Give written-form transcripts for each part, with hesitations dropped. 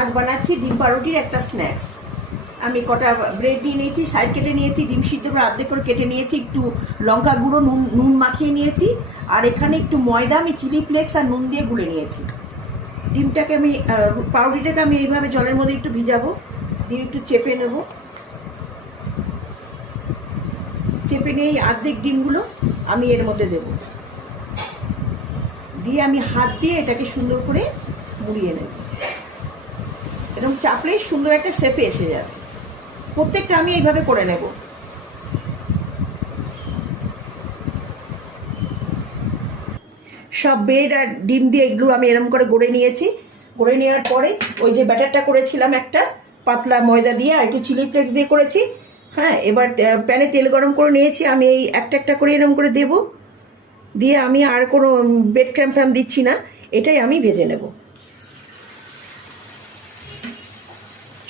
আজ বানাচ্ছি ডিম পাউরুটির একটা স্ন্যাক্স। আমি কটা ব্রেড নিয়ে নিয়েছি, সাইড কেটে নিয়েছি, ডিম সিদ্ধ করে অর্ধেক করে কেটে নিয়েছি, একটু লঙ্কা গুঁড়ো নুন মাখিয়ে নিয়েছি, আর এখানে একটু ময়দা আমি চিলি ফ্লেক্স আর নুন দিয়ে গুলে নিয়েছি। ডিমটাকে আমি পাউরুটিটাকে আমি এইভাবে জলের মধ্যে একটু ভিজাবো, দিয়ে একটু চেপে নেব। চেপে নিয়ে এই অর্ধেক ডিমগুলো আমি এর মধ্যে দেব, দিয়ে আমি হাত দিয়ে এটাকে সুন্দর করে মুড়িয়ে নেব। এরকম চাপলেই সুন্দর একটা শেপে এসে যাবে। প্রত্যেকটা আমি এইভাবে করে নেব। সব ব্রেড আর ডিম দিয়ে এগুলো আমি এরকম করে গড়ে নিয়েছি। গড়ে নেওয়ার পরে ওই যে ব্যাটারটা করেছিলাম একটা পাতলা ময়দা দিয়ে আর একটু চিলি ফ্লেক্স দিয়ে করেছি, হ্যাঁ, এবার প্যানে তেল গরম করে নিয়েছি। আমি এই একটা একটা করে এরকম করে দেব, দিয়ে আমি আর কোনো ব্রেড ক্রাম্ব ফ্রাম দিচ্ছি না, এটাই আমি ভেজে নেব।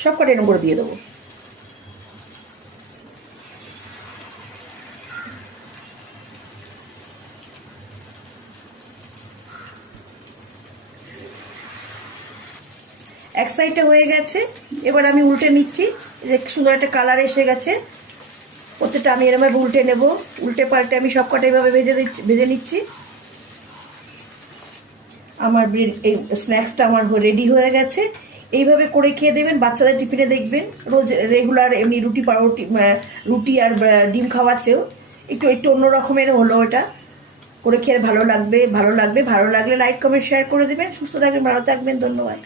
সব কটা এরকম করে দিয়ে দেবো। এক সাইডটা হয়ে গেছে, এবার আমি উল্টে নিচ্ছি। সুন্দর একটা কালার এসে গেছে। প্রত্যেকটা আমি এরকম উল্টে নেব। উল্টে পাল্টে আমি সব কটা এইভাবে ভেজে নিচ্ছি। আমার এই স্ন্যাক্সটা আমার রেডি হয়ে গেছে। এইভাবে করে খেয়ে দেবেন, বাচ্চাদের টিফিনে দেখবেন। রোজ রেগুলার এমনি রুটি আর ডিম খাওয়াচ্ছেও একটু একটু অন্য রকমের হলো। এটা করে খেয়ে ভালো লাগবে। ভালো লাগলে লাইক কমেন্ট শেয়ার করে দেবেন। সুস্থ থাকবেন, ভালো থাকবেন, ধন্যবাদ।